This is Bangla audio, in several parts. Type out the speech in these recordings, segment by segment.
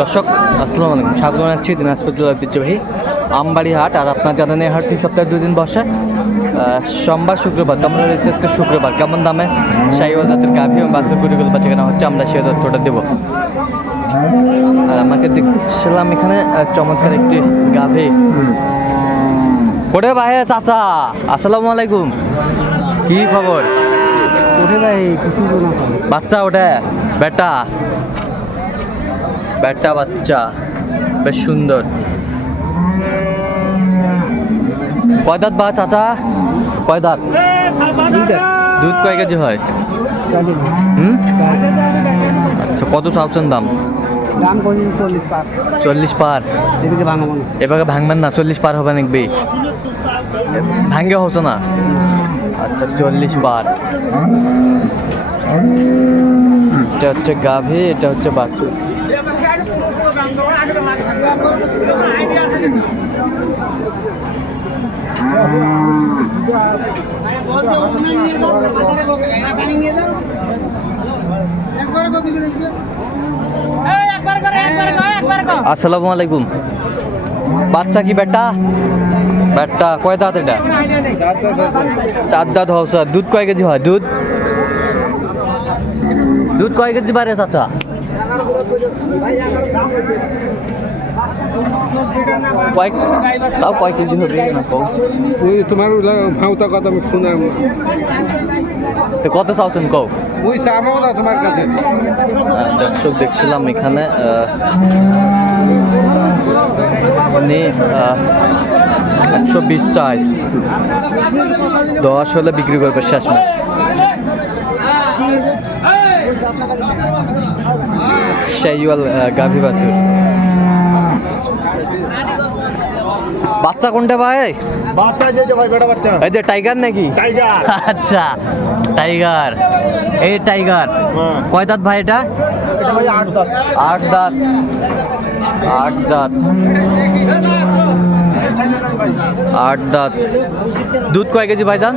দর্শক আসসালামু আলাইকুম। স্বাগত জানাচ্ছি দিনাজপুর জেলার ঐতিহ্যবাহী আমবাড়ি হাট। আর আপনার জানেন এই হাটটি সপ্তাহে দুই দিন বসে। সোমবার শুক্রবার আমরা রয়েছে আজকে শুক্রবার। কেমন দামে? সাইওয়াল জাতের গাভী এবং বাসের গুড়িগুলো বাচ্চা কেনা হচ্ছে আমরা সেই তথ্যটা দেবো। আর আমাকে দেখছিলাম এখানে চমৎকার একটি গাভী। ওরে ভাই চাচা আসসালামু আলাইকুম। কি খবর? ওরে ভাই বাচ্চা ওটা বেটা? বেটা বাচ্চা, বেশ সুন্দর। কয় দাঁত বা চাচা? কয় দাঁত? দুধ কয় কেজি হয়? আচ্ছা কত চাওছেন দাম? চল্লিশ পার। এবারে ভাঙবেন না, চল্লিশ পার হবে নাকি? ভাঙ্গে হচ্ছে না? আচ্ছা চল্লিশ পার। এটা হচ্ছে গাভী, এটা হচ্ছে বাছুর। আসসালামু আলাইকুম। বাচ্চা কি বেটা? বেটা, কয় দাঁত এটা? চার দাঁত হওয়া দুধ কয় কেজি হয়? দুধ? দুধ কয় কেজি পারে চাচা? কয় তাও কয় কেজি হবে না তোমার ভাওতা কথা আমি শুনলাম না। কত চাওছেন কও? ওই চাবো না তোমার কাছে। দর্শক দেখছিলাম এখানে উনি একশো বিশ চাই। দশ হলে বিক্রি করবে শেষ ম্যাচ। শাইওয়াল গাভী বাছুর। বাচ্চা কোনটা ভাই? বাচ্চা যে ভাই বেটা বাচ্চা। এই যে টাইগার নাকি? টাইগার। আচ্ছা টাইগার। এই টাইগার। হ্যাঁ। কয় দাঁত ভাই এটা? এটা ভাই আট দাঁত। আট দাঁত। আট দাঁত। আট দাঁত। দুধ কয় কেজি ভাইজান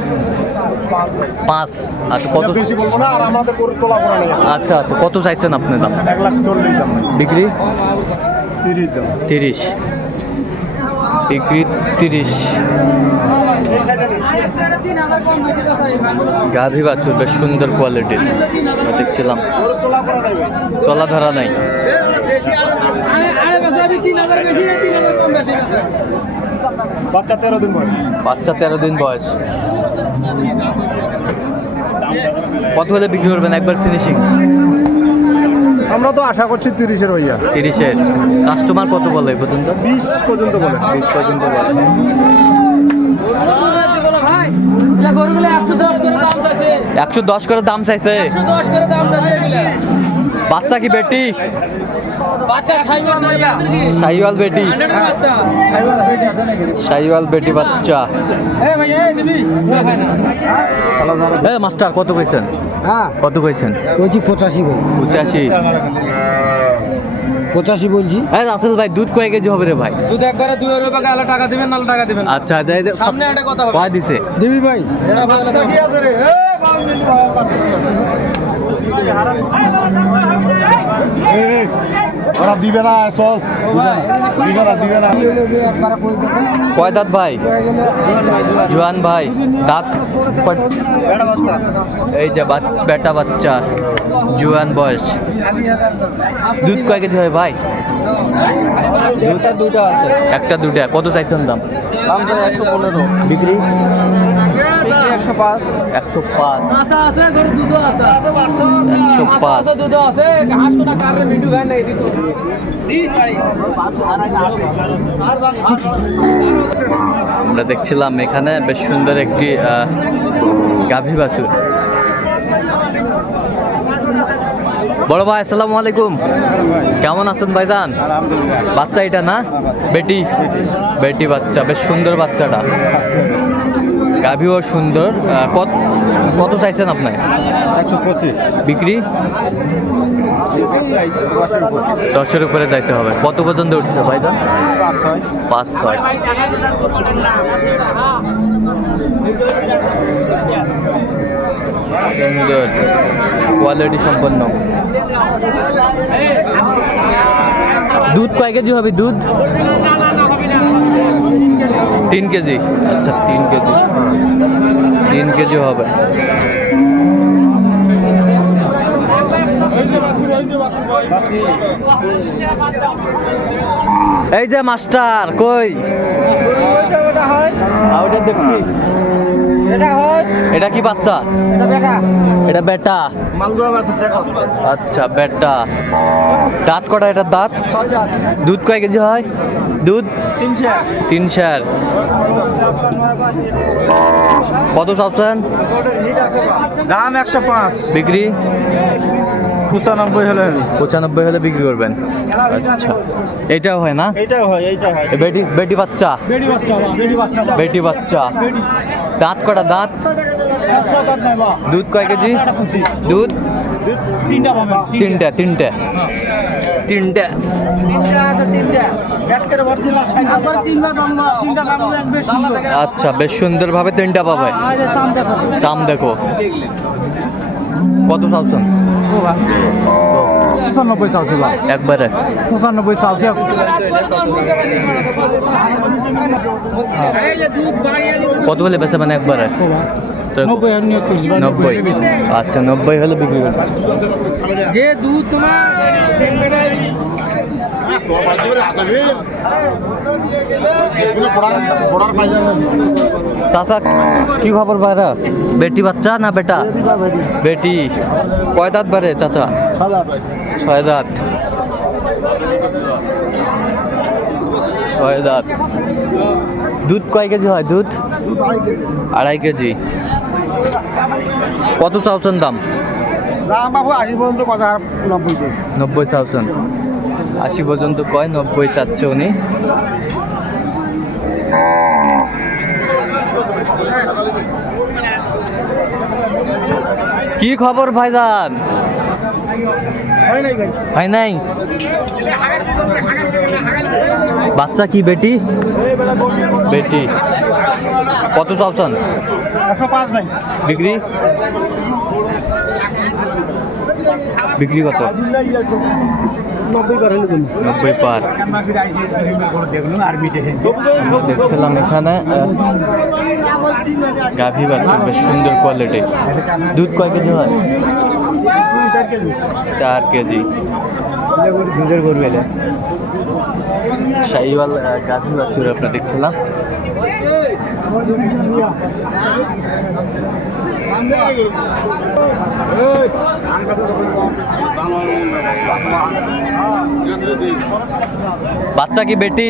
পাঁচ। আচ্ছা কত বেশি বলব না আর আমাদের করে তোলা করা নেই। আচ্ছা আচ্ছা কত চাইছেন আপনি দাম? এক লাখ চল্লিশ বিক্রি? তিরিশ দাম। তিরিশ। বিক্রি তিরিশ। গাভী বাছুর বেশ সুন্দর কোয়ালিটির দেখছিলাম। তোলা করা নেই তলা ধরা নাই। বাচ্চা তেরো দিন বয়স বাচ্চা তেরো দিন বয়স কত হলে বিক্রি করবেন একবার ফিনিশিং আমরা তো আশা করছি তিরিশের ভাইয়া। তিরিশের। কাস্টমার কত বলে পর্যন্ত? বিশ পর্যন্ত বলে। বিশ পর্যন্ত বলে। একশো দশ করে দাম চাইছে। বাচ্চা কি বেটি? সাইওয়াল বেটি। সাইওয়াল বেটি বাচ্চা। এ মাস্টার কত কইছেন? হ্যাঁ। কত কইছেন? বলছি পঁচাশি পঁচাশি। পঁচাশি বলছি। হ্যাঁ রাসেল ভাই দুধ কয় কেজি হবে রে ভাই? দুধ একবারে দুই রুপে গেলে টাকা দিবেন নাহলে টাকা দিবেন। আচ্ছা আচ্ছা এই যে- সামনে একটা কথা। কয় দিছে? দেবি ভাই। ওরা দিবে না চল। দিবে না দিবে না। একবার কই দেখেন কয় দাঁত ভাই? জোয়ান ভাই দাঁত এই যে বেটা বাচ্চা জোয়ান বয়স। দুধ কয় কেজি হয় ভাই? দুটা দুটা আছে। একটা দুটা কত চাইছেন দাম? দাম একশো পনেরো। বিক্রি? একশো পাঁচ। একশো পাঁচ। একশো পাঁচ। আমরা দেখছিলাম এখানে বেশ সুন্দর একটি আহ, গাভী বাছুর। বড় ভাই আসসালামু আলাইকুম। কেমন আছেন ভাইজান? বাচ্চা এটা না? বেটি। বেটি বাচ্চা বেশ সুন্দর বাচ্চাটা। গাভীও সুন্দর। কত কত চাইছেন আপনার একশো পঁচিশ। বিক্রি? দশের উপরে যাইতে হবে। কত পর্যন্ত উঠছে ভাইজান? পাঁচ ছয়। পাঁচ ছয়। সুন্দর। কোয়ালিটি সম্পন্ন। দুধ কয় কেজি হবে দুধ? তিন কেজি? আচ্ছা তিন কেজি। তিন কেজি হবে। এই যে মাস্টার কই? ওটা দেখছি। এটা কি বাচ্চা? এটা বেটা। আচ্ছা বেটা। দাঁত কটা এটা দাঁত? দুধ কয় কেজি হয়? দুধ? তিন চার কত চাচ্ছেন? দাম একশো পাঁচ। বিক্রি? পঁচানব্বই হলে পঁচানব্বই হলে বিক্রি করবেন। আচ্ছা। এটাও হয় না? এইটাও হয় এইটা হয়। বেটি বেটি বাচ্চা? বেড়ি বাচ্চা বেটি বাচ্চা। দাঁত কটা দাঁত? দুধ কয় কেজি? খুশি। দুধ? তিনটা তিনটে। বাংলা বাংলা এক বেশ। সুন্দর আচ্ছা বেশ সুন্দরভাবে তিনটা পাবে। দাম দেখো। কত চাচ্ছেন? পঁচানব্বই একবারে। পঁচানব্বই কত হলে বেচা মানে একবারে? তো নব্বই আচ্ছা নব্বই হলে বিক্রি করবেন যে দুধ তোমার চাচা কি খবর বাইরা বেটি বাচ্চা না বেটা? বেটি। কয় দাঁত বারে চাচা? ছয় দাঁত। ছয় দাঁত। দুধ কয় কেজি হয়? দুধ? আড়াই কেজি। কত চাওছেন দাম? দাম বাবু আশি পর্যন্ত কথা নব্বইতে নব্বই চাওছেন। আশি পর্যন্ত কয় নব্বই চাচ্ছে উনি। কি খবর ভাইজান? হয় নাই ভাই? হয় নাই? বাচ্চা কি বেটি? বেটি। কত চাওছেন একশো পাঁচ ভাই। বিক্রি? বিক্রি কত? নব্বই পার দেখছিলাম এখানে গাভী বাচ্চা বেশ সুন্দর কোয়ালিটি দুধ কয় কেজি হয়? চার কেজি। সুন্দর করবে শাহিওয়াল গাভী বাচ্চুর আপনার দেখছিলাম। বাচ্চা কি বেটি?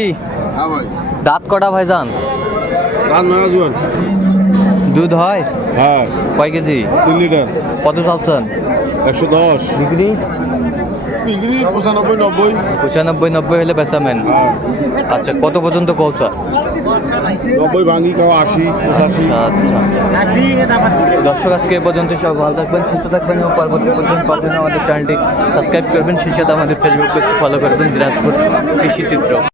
দাঁত কটা ভাইজান? দুধ হয়? হ্যাঁ। কয় কেজি? তিন লিটার। কত চাচ্ছেন? একশো দশ। বিক্রি ডিগ্রি পঁচানব্বই নব্বই। পঁচানব্বই নব্বই হলে বেচামেন হ্যাঁ। আচ্ছা কত পর্যন্ত পৌঁছা? নব্বই ভাঙি কাও আশি পঁচাশি। আচ্ছা আচ্ছা। দর্শক আজকে এ পর্যন্ত সব ভালো থাকবেন সুস্থ থাকবেন এবং পরবর্তী পর্যন্ত জন্য আমাদের চ্যানেলটি। সাবস্ক্রাইব করবেন সেই সাথে আমাদের ফেসবুক পেজটি ফলো করবেন দিনাজপুর কৃষি চিত্র।